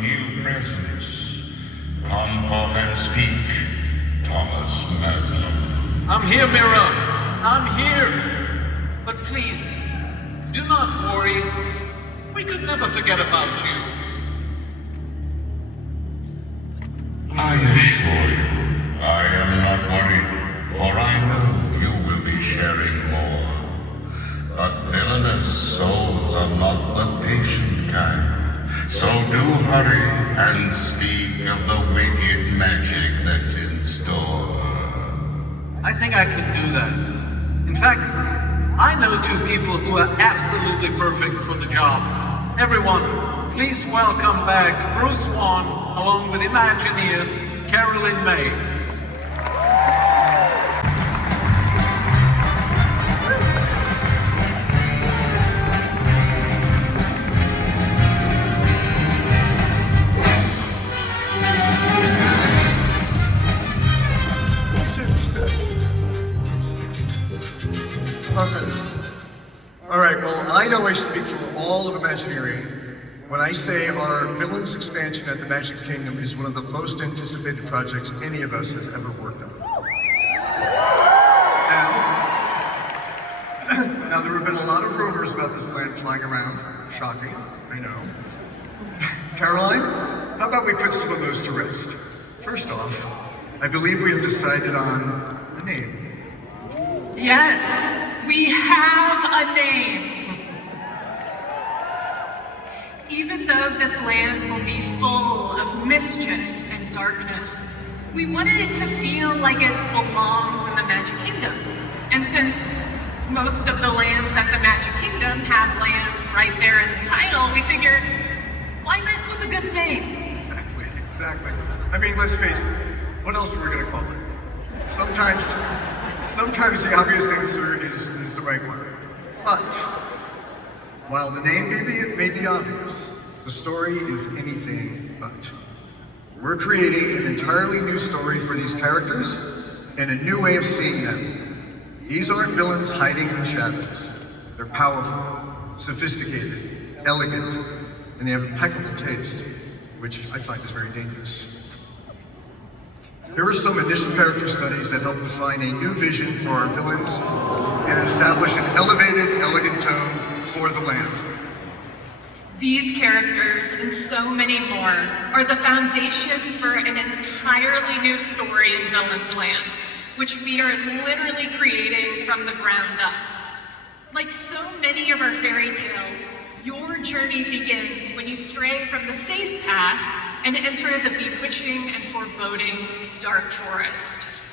new presence. Come forth and speak, Thomas Maslam. I'm here, Mira. I'm here. But please, do not worry. We could never forget about you. I assure you, I am not worried, for I know you will be sharing more. But villainous souls are not the patient kind. So do hurry and speak of the wicked magic that's in store. I think I can do that. In fact, I know two people who are absolutely perfect for the job. Everyone, please welcome back Bruce Wan, along with Imagineer Carolyn May. All right, well, I know I speak for all of Imagineering when I say our Villains expansion at the Magic Kingdom is one of the most anticipated projects any of us has ever worked on. Now there have been a lot of rumors about this land flying around. Shocking, I know. Caroline, how about we put some of those to rest? First off, I believe we have decided on a name. Yes, we have a name. Even though this land will be full of mischief and darkness, we wanted it to feel like it belongs in the Magic Kingdom. And since most of the lands at the Magic Kingdom have land right there in the title, we figured, why mess with a good name? Exactly. I mean, let's face it, what else are we gonna call it? Sometimes the obvious answer is the right one. But, while the name may be obvious, the story is anything but. We're creating an entirely new story for these characters and a new way of seeing them. These aren't villains hiding in the shadows. They're powerful, sophisticated, elegant, and they have impeccable taste, which I find is very dangerous. Here are some initial character studies that help define a new vision for our villains and establish an elevated, elegant tone for the land. These characters and so many more are the foundation for an entirely new story in Villains Land, which we are literally creating from the ground up. Like so many of our fairy tales, your journey begins when you stray from the safe path and enter the bewitching and foreboding dark forest.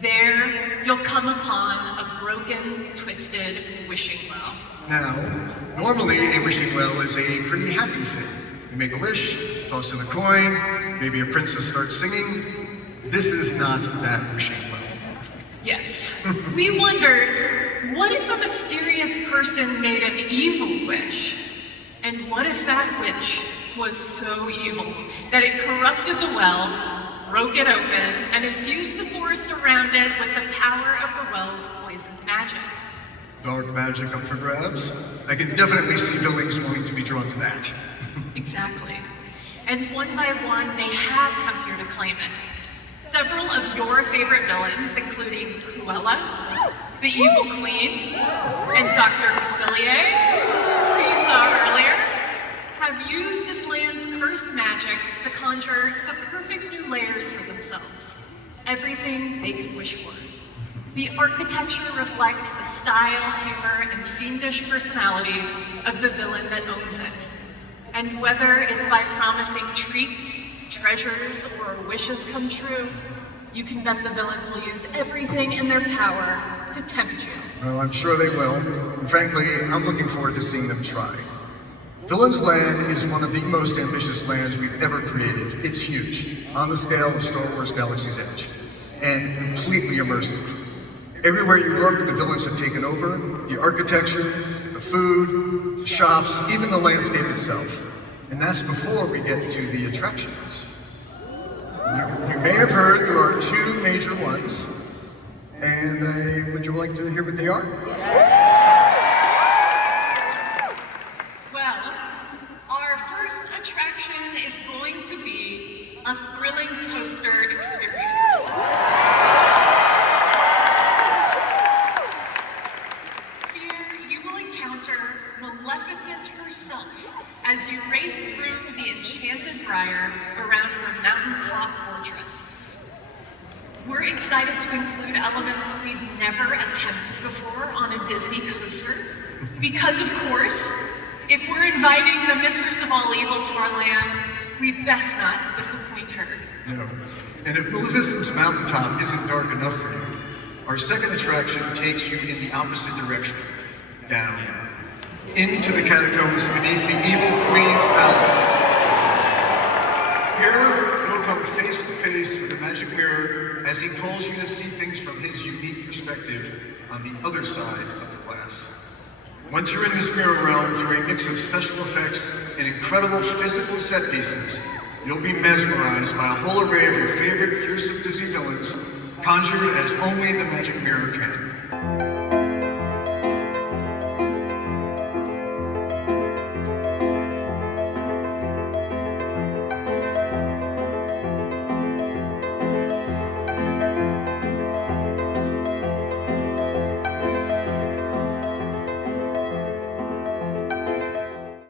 There, you'll come upon a broken, twisted wishing well. Now, normally a wishing well is a pretty happy thing. You make a wish, toss in a coin, maybe a princess starts singing. This is not that wishing well. Yes. We wondered, what if a mysterious person made an evil wish? And what if that wish was so evil that it corrupted the well, broke it open, and infused the forest around it with the power of the well's poison magic? Dark magic up for grabs? I can definitely see villains wanting to be drawn to that. Exactly. And one by one, they have come here to claim it. Several of your favorite villains, including Cruella, the Evil Queen, and Dr. Facilier, who you saw earlier, have used this land's cursed magic to conjure the perfect new layers for themselves. Everything they could wish for. The architecture reflects the style, humor, and fiendish personality of the villain that owns it. And whether it's by promising treats, treasures, or wishes come true, you can bet the villains will use everything in their power to tempt you. Well, I'm sure they will. And frankly, I'm looking forward to seeing them try. Villains Land is one of the most ambitious lands we've ever created. It's huge, on the scale of Star Wars Galaxy's Edge, and completely immersive. Everywhere you look, the villains have taken over. The architecture, the food, the shops, even the landscape itself. And that's before we get to the attractions. You may have heard there are two major ones. And would you like to hear what they are? Well, our first attraction is going to be a thrilling coaster experience. Here, you will encounter Maleficent herself as you race through the Enchanted Briar around her mountaintop fortress. We're excited to include elements we've never attempted before on a Disney coaster, because of course, if we're inviting the Mistress of All Evil to our land, we best not disappoint her. No. And if Maleficent's mountaintop isn't dark enough for you, our second attraction takes you in the opposite direction, down, into the catacombs beneath the Evil Queen's palace. Here, you'll come face to face with the magic mirror as he calls you to see things from his unique perspective on the other side of the glass. Once you're in this mirror realm through a mix of special effects and incredible physical set pieces, you'll be mesmerized by a whole array of your favorite fearsome Disney villains, conjured as only the magic mirror can.